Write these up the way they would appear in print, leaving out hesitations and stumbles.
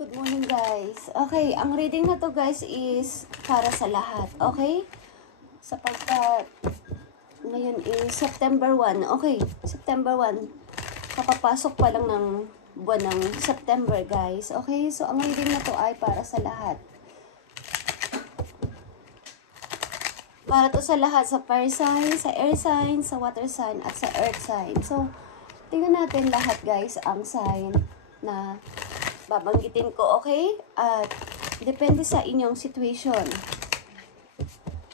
Good morning guys. Okay, ang reading na to guys is para sa lahat. Okay? Sapagkat ngayon is September 1. Okay, September 1. Kapapasok pa lang ng buwan ng September guys. Okay, so ang reading na to ay para sa lahat. Para to sa lahat, sa fire sign, sa air sign, sa water sign, at sa earth sign. So, tingnan natin lahat guys ang sign na babanggitin ko, okay? At depende sa inyong situation.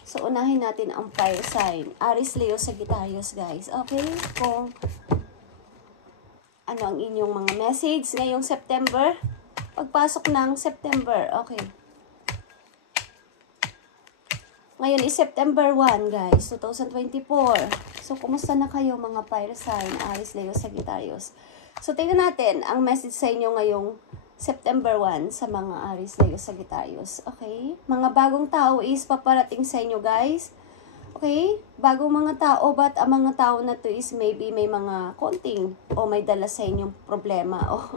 So, unahin natin ang fire sign. Aries, Leo, Sagittarius, guys. Okay? Kung ano ang inyong mga message ngayong September. Pagpasok ng September, okay. Ngayon is September 1, guys, 2024. So, kumusta na kayo mga fire sign, Aries, Leo, Sagittarius? So, tingnan natin ang message sa inyo ngayong September 1 sa mga Aries, Leo, Sagittarius. Okay? Mga bagong tao is paparating sa inyo, guys. Okay? Bagong mga tao, but ang mga tao na to is maybe may mga konting o may dala sa inyong problema o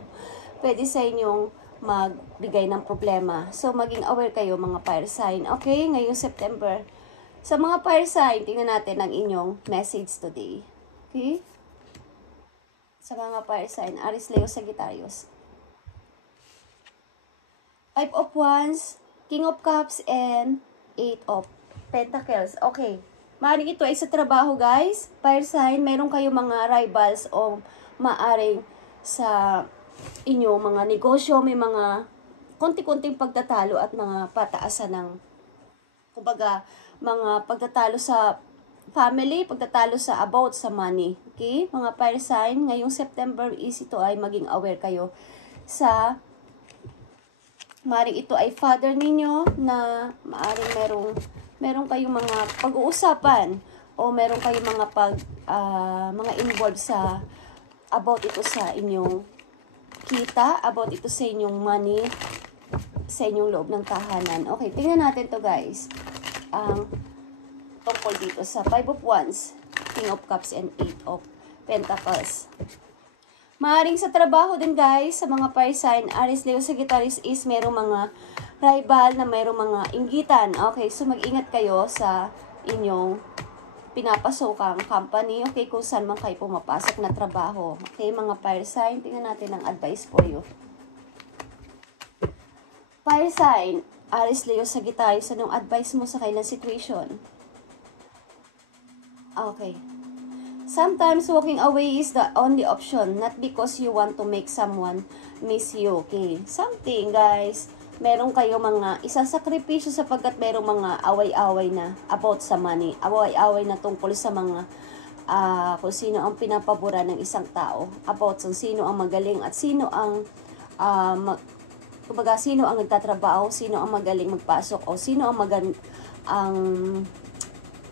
pwede sa inyong magbigay ng problema. So, maging aware kayo mga fire sign. Okay? Ngayong September. Sa mga fire sign, tingnan natin ang inyong message today. Okay? Sa mga fire sign, Aries, Leo, Sagittarius. Five of Wands, King of Cups, and Eight of Pentacles. Okay. Maaring ito ay sa trabaho, guys. Fire sign, meron kayo mga rivals o maaring sa inyong mga negosyo, may mga konti-konting pagtatalo at mga pataasan ng, kumbaga, mga pagtatalo sa family, pagtatalo sa about sa money. Okay? Mga fire sign, ngayong September is ito ay maging aware kayo sa maaring ito ay father ninyo na maaring meron kayong mga pag-uusapan o meron kayong mga involved sa about ito sa inyong kita, about ito sa inyong money, sa inyong loob ng tahanan. Okay, tingnan natin to guys. Ang tungkol dito sa Five of Wands, King of Cups, and Eight of Pentacles. Maaring sa trabaho din guys, sa mga fire sign, Aries, Leo, Sagittarius is merong mga rival na merong mga inggitan. Okay, so mag-ingat kayo sa inyong pinapasokang company. Okay, kung saan man kayo pumapasok na trabaho. Okay, mga fire sign, tingnan natin ang advice for you. Fire sign, Aries, Leo, Sagittarius, anong advice mo sa kailang situation? Okay. Sometimes walking away is the only option, not because you want to make someone miss you, okay? Something, guys, meron kayo mga isasakripisyo sapagkat merong mga away-away na about sa money, away-away na tungkol sa mga kung sino ang pinapabura ng isang tao, about sa sino ang magaling at sino ang kumbaga, sino ang nagtatrabaho, sino ang magaling magpasok o sino ang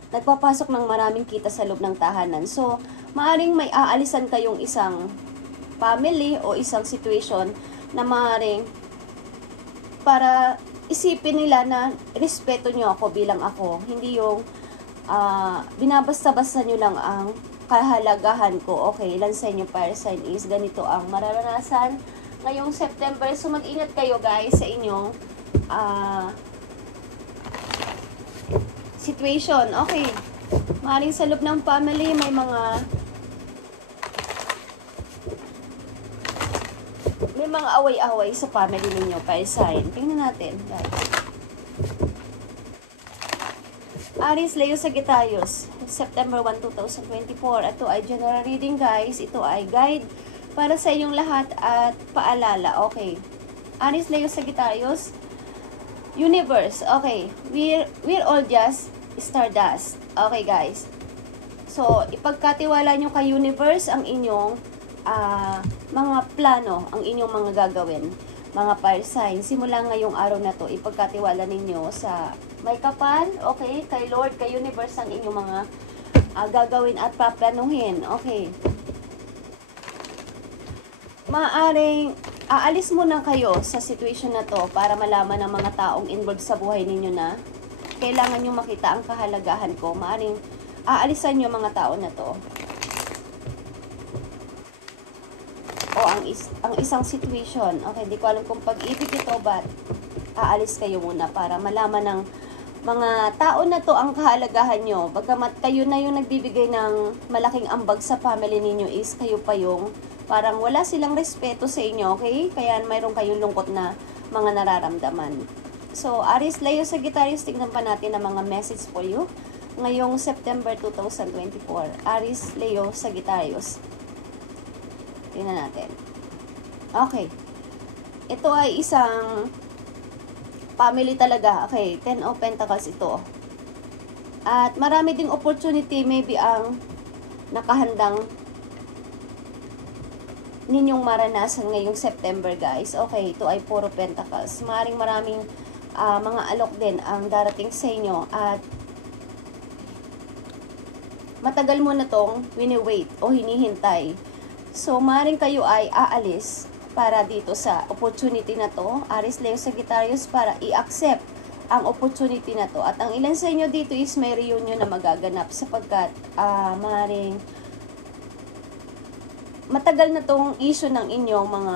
nagpapasok ng maraming kita sa loob ng tahanan. So, maaring may aalisan kayong isang family o isang situation na maaring para isipin nila na respeto nyo ako bilang ako. Hindi yung binabasta-basta nyo lang ang kahalagahan ko. Okay, ilan sa inyo fire sign is ganito ang mararanasan ngayong September. So, mag-ingat kayo guys sa inyong situation. Okay. Maaaring sa loob ng family may mga away-away sa family ninyo, fire sign. Tingnan natin, guys. Aries, Leo, Sagittarius, September 1, 2024. Ito ay general reading, guys. Ito ay guide para sa inyong lahat at paalala. Okay. Aries, Leo, Sagittarius, universe. Okay. We're all just stardust. Okay, guys. So, ipagkatiwala nyo kay universe ang inyong mga plano, ang inyong mga gagawin. Mga fire sign. Simula ngayong araw na to, ipagkatiwala ninyo sa may kapal. Okay? Kay Lord, kay universe ang inyong mga gagawin at paplanuhin. Okay. Maaring aalis muna kayo sa situation na to para malaman ng mga taong involved sa buhay ninyo na kailangan nyo makita ang kahalagahan ko. Maaring aalisan nyo mga tao na to. o ang isang situation. Okay, di ko alam kung pag-ibig ito, but aalis kayo muna para malaman ng mga tao na to ang kahalagahan nyo. Bagamat kayo na yung nagbibigay ng malaking ambag sa family ninyo, is kayo pa yung parang wala silang respeto sa inyo, okay? Kaya mayroon kayong lungkot na mga nararamdaman. So, Aries, Leo, Sagittarius, tignan pa natin ang mga message for you ngayong September 2024. Aries, Leo, Sagittarius. Tingnan natin. Okay. Ito ay isang family talaga. Okay, 10 of Pentacles ito. At marami ding opportunity maybe ang nakahandang ninyong maranasan ngayong September, guys. Okay, ito ay 4 of Pentacles. Maraming mga alok din ang darating sa inyo at matagal mo na tong wini-wait o hinihintay. So, maaaring kayo ay aalis para dito sa opportunity na to, Aries, Leo, Sagittarius, para i-accept ang opportunity na to. At ang ilan sa inyo dito is may reunion na magaganap sapagkat maaaring matagal na tong issue ng inyong mga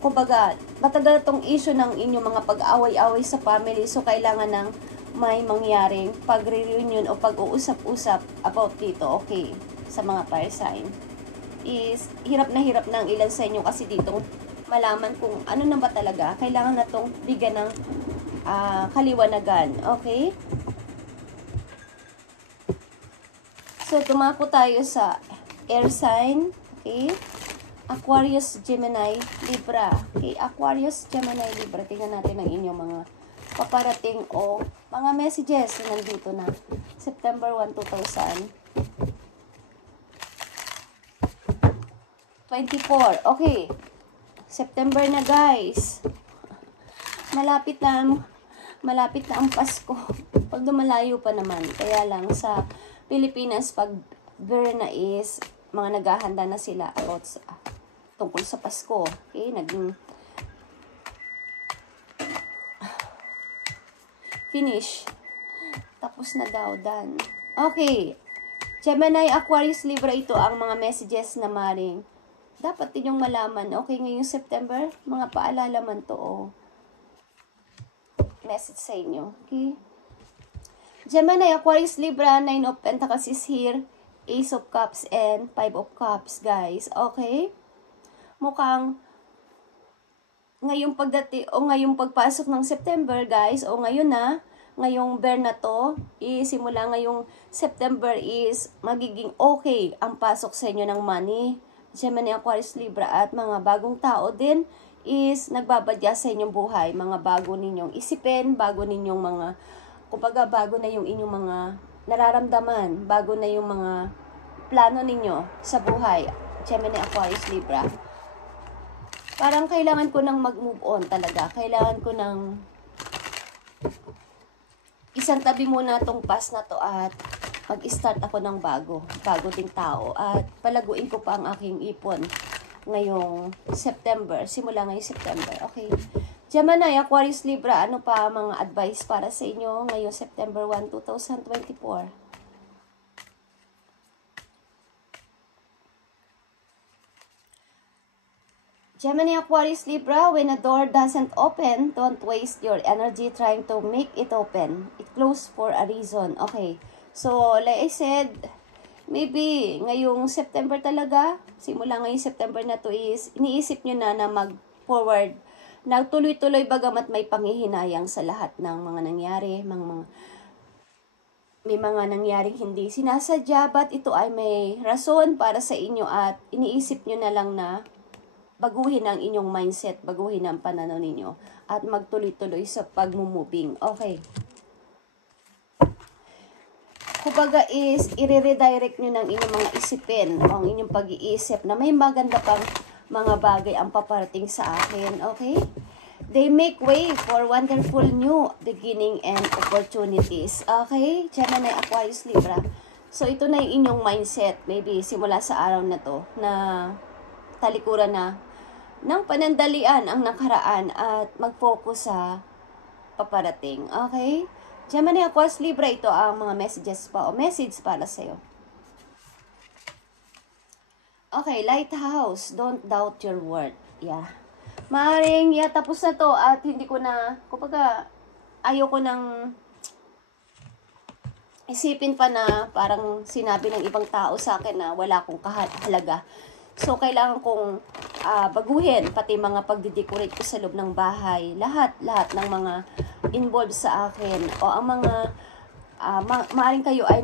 kumbaga, matagal na tong issue ng inyong mga pag-away-away sa family. So, kailangan ng may mangyaring pag-reunion o pag-uusap-usap about dito, okay, sa mga fire sign. Is hirap na ng ilan sa inyo kasi dito malaman kung ano na ba talaga. Kailangan na tong bigyan ng kaliwanagan, okay? So, tumako tayo sa air sign, okay? Aquarius, Gemini, Libra. Okay, Aquarius, Gemini, Libra. Tingnan natin ang inyong mga paparating o mga messages na nandito na. September 1, 2024. Okay. September na, guys. Malapit na ang Pasko. Pag dumalayo pa naman. Kaya lang sa Pilipinas, pag Berna is mga naghahanda na sila about sa tungkol sa Pasko. Okay, naging finish. Tapos na daw, done. Okay. Gemini, Aquarius, Libra, ito ang mga messages na maring dapat ninyong malaman. Okay, ngayong September, mga paalala man to o message sa inyo. Okay. Gemini, Aquarius, Libra, 9 of Pentacles is here. Ace of Cups and 5 of Cups, guys. Okay? Mukhang ngayong ngayong pagpasok ng September, guys, o ngayon na, ngayong bear na to, simula ngayong September is magiging okay ang pasok sa inyo ng money. Gemini, Aquarius, Libra, at mga bagong tao din is nagbabadya sa inyong buhay. Mga bago ninyong isipin, bago ninyong mga, kumbaga bago na yung inyong mga nararamdaman, bago na yung mga plano ninyo sa buhay. Gemini, Aquarius, Libra. Parang kailangan ko nang mag-move on talaga. Kailangan ko nang isang tabi muna tong past na to at mag-start ako ng bago. Bago ding tao. At palaguin ko pa ang aking ipon ngayong September. Simula ngayong September. Okay. Gemini, Aquarius, Libra, ano pa mga advice para sa inyo ngayong September 1, 2024? Gemini, Aquarius, Libra, when a door doesn't open, don't waste your energy trying to make it open. It closed for a reason. Okay. So, like I said, maybe ngayong September talaga, simula ngayong September na to is, iniisip nyo na mag-forward. Nagtuloy-tuloy bagamat may panghihinayang sa lahat ng mga nangyari, may mga nangyaring hindi sinasadya, but ito ay may rason para sa inyo at iniisip nyo na lang na baguhin ang inyong mindset, baguhin ang pananaw ninyo, at magtuloy-tuloy sa pag-moving. Okay. Kumbaga is, i-redirect nyo ng inyong mga isipin, o ang inyong pag-iisip, na may maganda pang mga bagay ang paparating sa akin. Okay? They make way for wonderful new beginning and opportunities. Okay? Gemini, Aquarius, Libra. So, ito na yung inyong mindset. Maybe simula sa araw na to, na talikuran na ng panandalian ang nakaraan at mag-focus sa paparating. Okay? Gemini, Aquarius, Libra, ito ang mga messages pa o message para sa'yo. Okay, lighthouse, don't doubt your worth. Yeah. Maaaring, yeah, tapos na to at hindi ko na, kumbaga, ayoko nang isipin pa na parang sinabi ng ibang tao sa akin na wala akong kahalaga. So, kailangan kong baguhin, pati mga pagdidecorate ko sa loob ng bahay. Lahat ng mga involved sa akin. O ang mga, maaaring kayo ay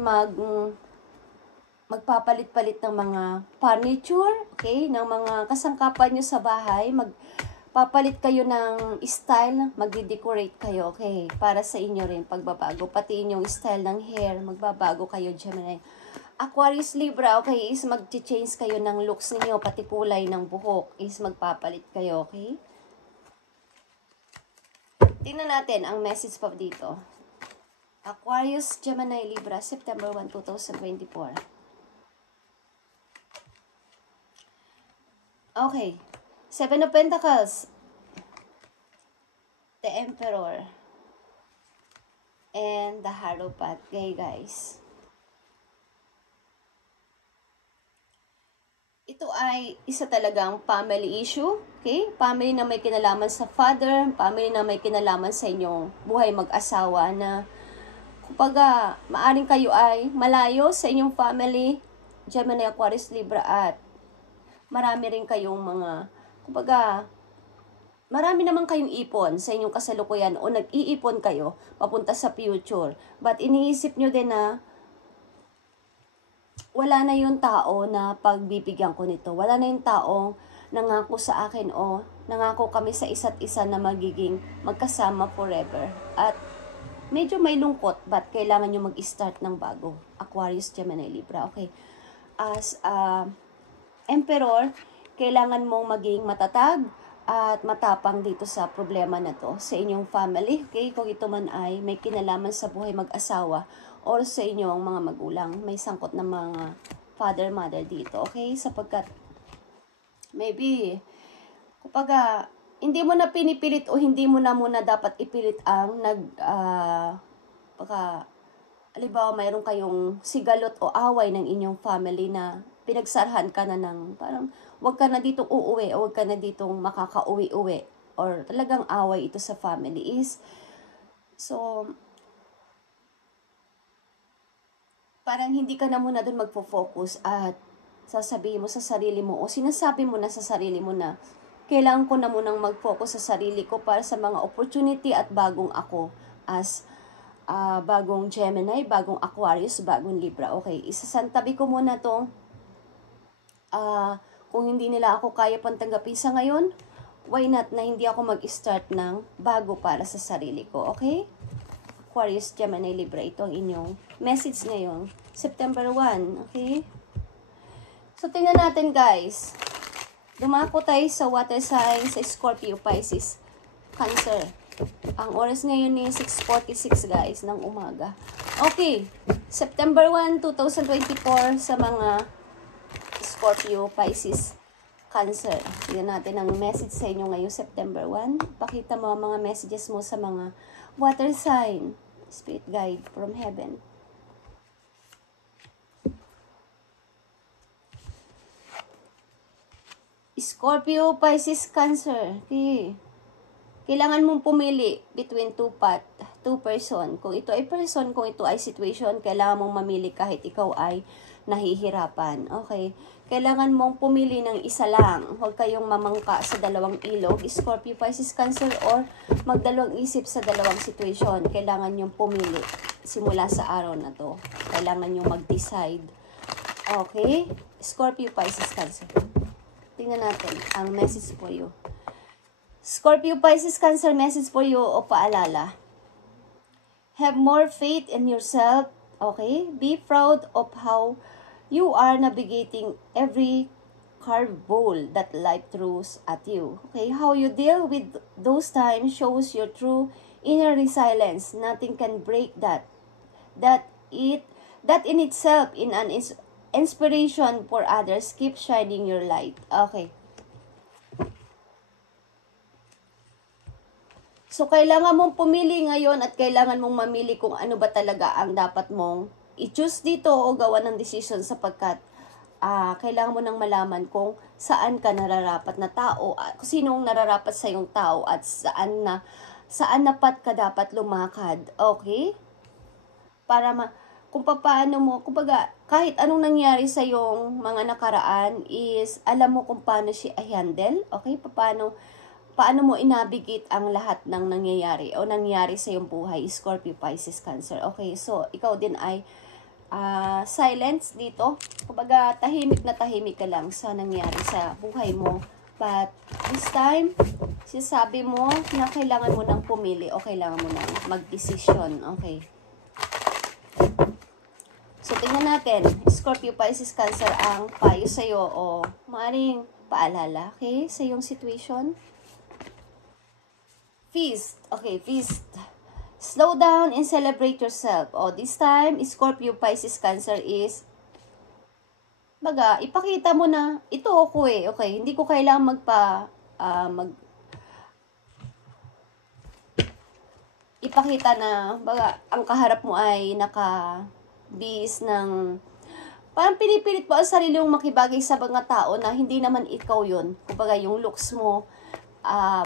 magpapalit-palit ng mga furniture, okay? Ng mga kasangkapan nyo sa bahay. Magpapalit kayo ng style, magde-decorate kayo, okay? Para sa inyo rin, pagbabago. Pati inyong style ng hair, magbabago kayo, Gemini. Aquarius, Libra, okay, is mag-change kayo ng looks niyo, pati kulay ng buhok is magpapalit kayo, okay? Tingnan natin ang message pa dito. Aquarius, Gemini, Libra, September 1, 2024. Okay. Seven of Pentacles. The Emperor. And the Hierophant. Okay, guys. Ito ay isa talagang family issue. Okay? Family na may kinalaman sa father. Family na may kinalaman sa inyong buhay mag-asawa na kumbaga, maaring kayo ay malayo sa inyong family. Gemini, Aquarius, Libra at marami rin kayong mga, kumbaga, marami naman kayong ipon sa inyong kasalukuyan o nag-iipon kayo papunta sa future. But iniisip nyo din na wala na yung tao na pagbibigyan ko nito. Wala na yung taong nangako sa akin o nangako kami sa isa't isa na magiging magkasama forever. At medyo may lungkot but kailangan nyo mag-start ng bago. Aquarius, Gemini, Libra. Okay. As Emperor, kailangan mong maging matatag at matapang dito sa problema na to sa inyong family. Okay? Kung ito man ay may kinalaman sa buhay mag-asawa or sa inyong mga magulang. May sangkot na mga father, mother dito. Okay? Sapagkat maybe, kapag hindi mo na pinipilit o hindi mo na muna dapat ipilit ang halimbawa mayroon kayong sigalot o away ng inyong family na pinagsarhan ka na ng parang wag ka na ditong uuwi o wag ka na ditong makakauwi-uwi or talagang away ito sa family is so parang hindi ka na muna doon magfo-focus at sasabihin mo sa sarili mo o sinasabi mo na sa sarili mo na kailangan ko na munang mag-focus sa sarili ko para sa mga opportunity at bagong ako as bagong Gemini, bagong Aquarius, bagong Libra. Okay, isasantabi ko muna tong kung hindi nila ako kaya pang tanggapin sa ngayon, why not na hindi ako mag-start ng bago para sa sarili ko, okay? Aquarius, Gemini, Libra, ito ang inyong message ngayon, September 1, okay? So, tingnan natin guys. Dumako tayo sa water sign, sa Scorpio, Pisces, Cancer. Ang oras ngayon ni 6:46 guys, ng umaga. Okay, September 1, 2024 sa mga Scorpio, Pisces, Cancer. Tignan natin ang message sa inyo ngayong September 1. Pakita mo ang mga messages mo sa mga water sign. Spirit guide from heaven. Scorpio, Pisces, Cancer. Okay. Kailangan mong pumili between two person. Kung ito ay person, kung ito ay situation, kailangan mong mamili kahit ikaw ay nahihirapan. Okay. Kailangan mong pumili ng isa lang. Huwag kayong mamangka sa dalawang ilog, Scorpio, Pisces, Cancer, or magdalawang isip sa dalawang situation. Kailangan nyong pumili simula sa araw na to. Kailangan nyong mag-decide. Okay? Scorpio, Pisces, Cancer. Tingnan natin ang message for you. Scorpio, Pisces, Cancer, message for you o paalala. Have more faith in yourself. Okay? Be proud of how you are navigating every curveball that life throws at you. Okay? How you deal with those times shows your true inner resilience. Nothing can break that. That in itself in an inspiration for others. Keep shining your light. Okay. So, kailangan mong pumili ngayon at kailangan mong mamili kung ano ba talaga ang dapat mong i-choose dito o gawa ng decision sapagkat kailangan mo nang malaman kung saan ka nararapat na tao, kung sinong nararapat sa iyong tao, at saan napat ka dapat lumakad. Okay? Para kung paano mo, kumbaga, kahit anong nangyari sa iyong mga nakaraan is, alam mo kung paano siya i-handle. Okay? Paano mo inabigate ang lahat ng nangyayari o nangyari sa iyong buhay, Scorpio, Pisces, Cancer. Okay, so ikaw din ay silence dito. Kumbaga, tahimik na tahimik ka lang sa nangyari sa buhay mo. But this time, sinasabi mo na kailangan mo nang pumili o kailangan mo nang mag-desisyon. Okay. So, tingnan natin. Scorpio, Pisces, Cancer ang payo sa'yo o maaaring paalala, okay, sa iyong situation. Feast. Okay, feast. Slow down and celebrate yourself. O, this time, Scorpio, Pisces, Cancer is, ipakita mo na, ito ako eh, okay, hindi ko kailangan ipakita na, ang kaharap mo ay bis ng, parang pinipilit mo ang sarili mong makibagay sa mga tao na hindi naman ikaw yun. Kumbaga, yung looks mo,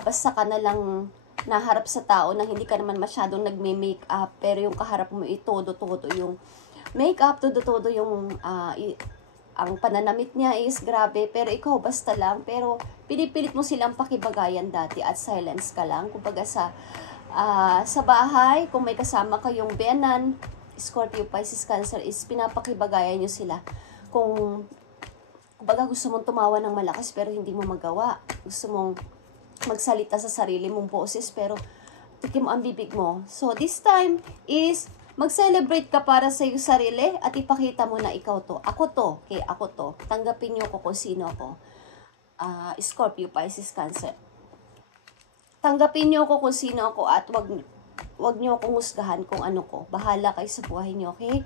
basta ka na lang naharap sa tao na hindi ka naman masyadong nagme-makeup, pero yung kaharap mo todo-todo yung makeup, todo-todo yung ang pananamit niya is grabe, pero ikaw basta lang, pero pinipilit mo silang pakibagayan dati at silence ka lang. Kumbaga sa bahay, kung may kasama kayong benan, Scorpio, Pisces, Cancer is pinapakibagayan nyo sila. Kumbaga gusto mong tumawa ng malakas pero hindi mo magawa. Gusto mong magsalita sa sarili mong boses pero tikim ang bibig mo. So this time is mag-celebrate ka para sa iyong sarili at ipakita mo na ikaw to. Ako to. Okay, ako to. Tanggapin nyo ko kung sino ako. Scorpio, Pisces, Cancer. Tanggapin nyo ko kung sino ako at wag nyo akong husgahan kung ano ko. Bahala kayo sa buhay nyo, okay?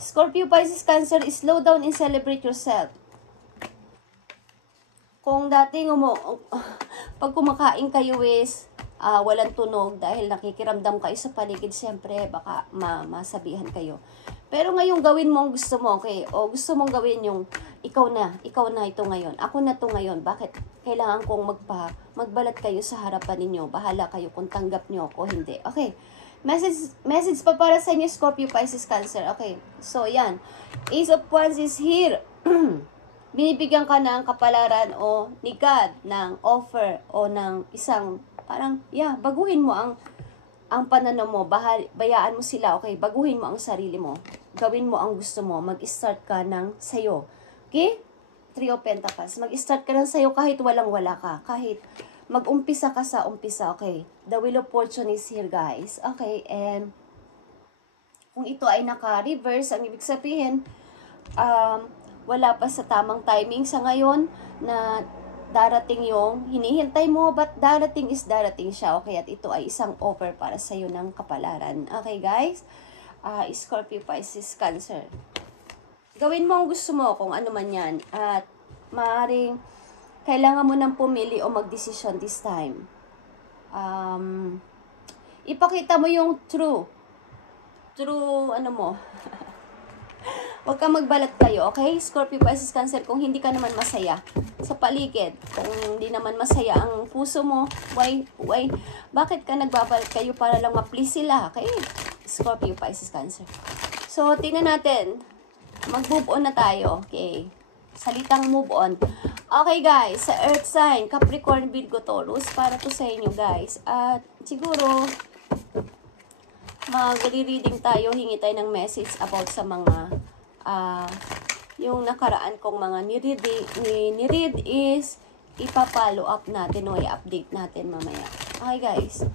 Scorpio, Pisces, Cancer, slow down and celebrate yourself. Kung dating pag kumakain kayo is walang tunog dahil nakikiramdam kayo sa paligid, siyempre baka masabihan kayo. Pero ngayon gawin mo ang gusto mo, okay? O gusto mong gawin yung ikaw na ito ngayon. Ako na to ngayon. Bakit kailangan kong magbalat kayo sa harapan ninyo? Bahala kayo kung tanggap nyo o hindi. Okay. Message pa para sa inyo, Scorpio, Pisces, Cancer. Okay. So, yan. Ace of Wands is here. Binibigyan ka ng kapalaran o ni God ng offer o ng isang parang, baguhin mo ang pananaw mo, bayaan mo sila, okay? Baguhin mo ang sarili mo. Gawin mo ang gusto mo. Mag-start ka ng sayo. Okay? Three of Pentacles. Mag-start ka ng sayo kahit walang-wala ka. Kahit mag-umpisa ka sa umpisa, okay? The Wheel of Fortune is here, guys. Okay, and kung ito ay naka-reverse, ang ibig sabihin, wala pa sa tamang timing sa ngayon na darating yung hinihintay mo, but darating siya, okay? At ito ay isang offer para sa iyo ng kapalaran. Okay, guys? Scorpio, Pisces, Cancer. Gawin mo ang gusto mo kung ano man yan. At maaaring kailangan mo nang pumili o magdesisyon this time. Ipakita mo yung true ano mo. Huwag kang magbalat kayo, okay? Scorpio, Pisces, Cancer, kung hindi ka naman masaya sa paligid, kung hindi naman masaya ang puso mo, why? Bakit ka nagbabalat kayo para lang ma-please sila, okay? Scorpio, Pisces, Cancer. So, tingnan natin. Mag-move on na tayo, okay? Salitang move on. Okay, guys, sa Earth sign, Capricorn, Virgo, Taurus, para to sa inyo, guys. At siguro, mag-reading tayo, hingi tayo ng message about sa mga yung nakaraan kong mga ni-read is ipa-follow up natin o i-update natin mamaya. Okay, guys.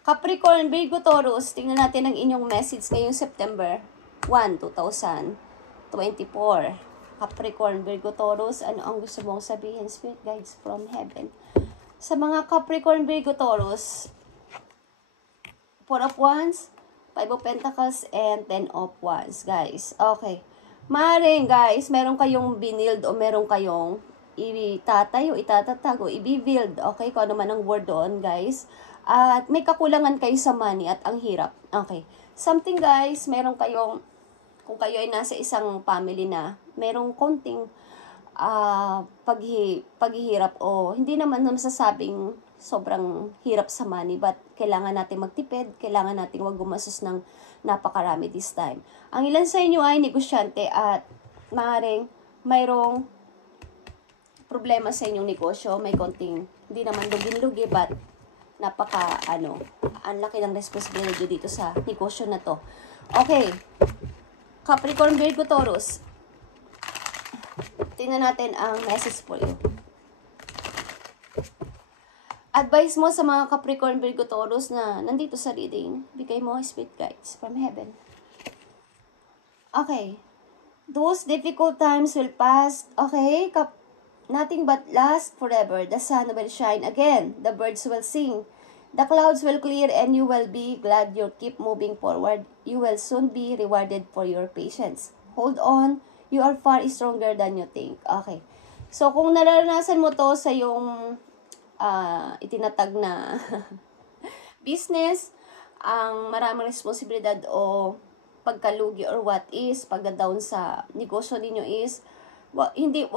Capricorn, Virgo, Taurus, tingnan natin ang inyong message ngayong September 1, 2024. Capricorn, Virgo, Taurus, ano ang gusto mong sabihin? Spirit guides from heaven. Sa mga Capricorn, Virgo, Taurus, 4 of Wands, 5 of Pentacles, and 10 of Wands, guys. Okay. Maaaring, guys, meron kayong binild o meron kayong itatayo, itatatag o i-build. Okay? Kung ano man ang word doon, guys. At may kakulangan kayo sa money at ang hirap. Okay. Something, guys, meron kayong, kung kayo ay nasa isang family na merong konting paghihirap o hindi naman masasabing sobrang hirap sa money, but kailangan natin magtipid, kailangan natin wag gumastos ng napakarami this time. Ang ilan sa inyo ay negosyante at maaaring mayroong problema sa inyong negosyo, may konting, hindi naman lugin-lugi, but ang laki ng responsibility dito sa negosyo na to. Okay, Capricorn, Virgo, Taurus. Tingnan natin ang message for you. Advice mo sa mga Capricorn, Virgo, Taurus na nandito sa reading. Bigay mo spirit guides from heaven. Okay. Those difficult times will pass. Okay. Nothing but last forever. The sun will shine again. The birds will sing. The clouds will clear and you will be glad you keep moving forward. You will soon be rewarded for your patience. Hold on. You are far stronger than you think. Okay. So, kung naranasan mo to sa yung itinatag na business, ang maraming responsibilidad o pagkalugi or what is, pagda-down sa negosyo ninyo is, wag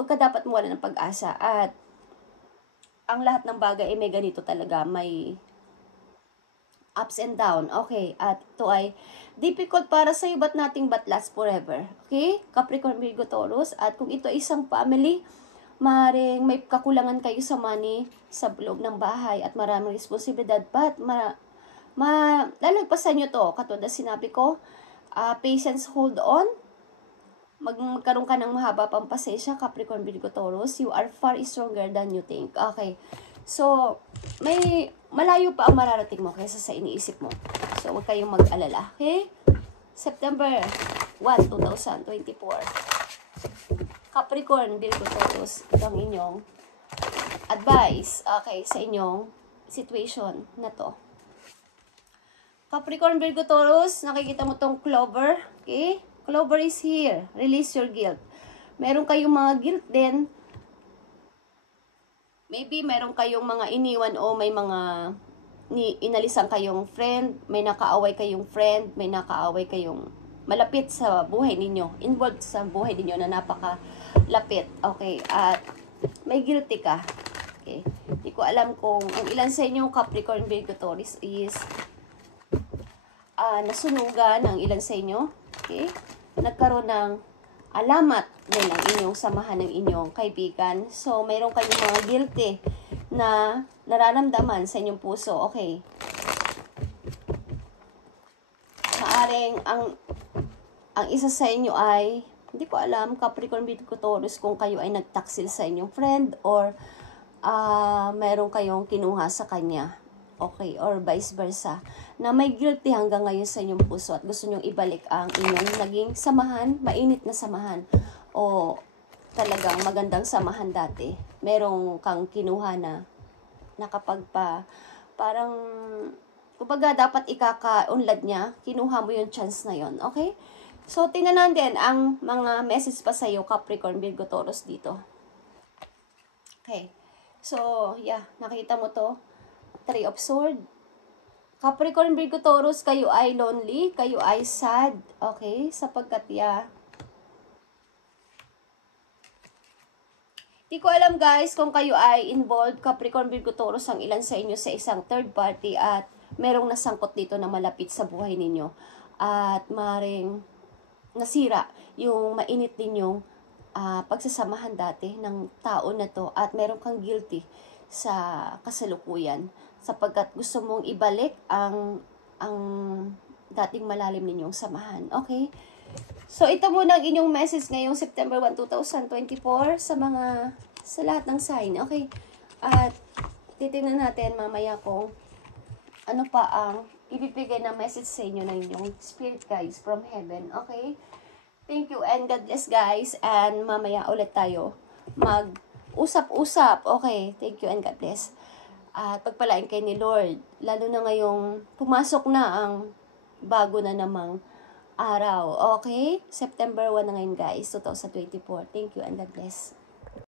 ka dapat mawala ng pag-asa. At ang lahat ng bagay ay may ganito talaga, may ups and down. Okay, at ito ay difficult para sa iyo but nothing but last forever. Okay, Capricorn, Virgo, Taurus. At kung ito ay isang family, maaaring may kakulangan kayo sa money sa loob ng bahay at maraming responsibilidad, but lalagpasan nyo to. Katulad na sinabi ko, patience, hold on. Magkaroon ka ng mahaba pang pasensya, Capricorn, Virgo, Taurus. You are far stronger than you think. Okay. So, may malayo pa ang mararating mo kaysa sa iniisip mo. So, huwag kayong mag-alala. Okay? September 1, 2024. Capricorn, Virgo, Taurus. Ito ang inyong advice. Okay, sa inyong situation na to. Capricorn, Virgo, Taurus. Nakikita mo tong clover. Okay? Clover is here. Release your guilt. Meron kayong mga guilt din. Maybe meron kayong mga iniwan o may mga inalisan kayong friend, may nakaaway kayong friend, may nakaaway kayong malapit sa buhay ninyo, involved sa buhay ninyo na napakalapit. Okay, at may guilty ka. Okay, hindi ko alam kung ang ilan sa inyo Capricorn, Virgo, Taurus is nasunugan ng ilan sa inyo. Okay, nagkaroon ng alamat din ang inyong samahan ng inyong kaibigan. So, mayroon kayong mga guilty na nararamdaman sa inyong puso. Okay. Maaring ang isa sa inyo ay, hindi ko alam, Capricorn, Virgo, Taurus, kung kayo ay nagtaksil sa inyong friend or mayroon kayong kinuha sa kanya. Okay, or vice versa, na may guilty hanggang ngayon sa inyong puso at gusto nyong ibalik ang inyong naging samahan, mainit na samahan, o talagang magandang samahan dati. Merong kang kinuha na parang, kumbaga dapat ikaka-unlad niya, kinuha mo yung chance na yon. Okay? So, tingnan natin ang mga message pa sa'yo, Capricorn, Virgo, Taurus dito. Okay. So, yeah, nakita mo to. Three of Swords. Capricorn, Virgo, Taurus, kayo ay lonely, kayo ay sad, okay? Sapagkat di ko alam guys kung kayo ay involved, Capricorn, Virgo, Taurus, ang ilan sa inyo sa isang third party at merong nasangkot dito na malapit sa buhay ninyo. At maring nasira yung mainit ninyong pagsasamahan dati ng tao na to at meron kang guilty sa kasalukuyan sapagkat gusto mong ibalik ang dating malalim ninyong samahan. Okay? So, ito muna ang inyong message ngayong September 1, 2024 sa lahat ng sign. Okay? At titingnan natin mamaya kung ano pa ang ibibigay na message sa inyo ng inyong spirit guides from heaven. Okay? Thank you and God bless guys. And mamaya ulit tayo mag-usap-usap. Okay? Thank you and God bless. At pagpalain kay ni Lord, lalo na ngayong pumasok na ang bago na namang araw. Okay? September 1 na ngayon guys, 2024. Thank you and God bless.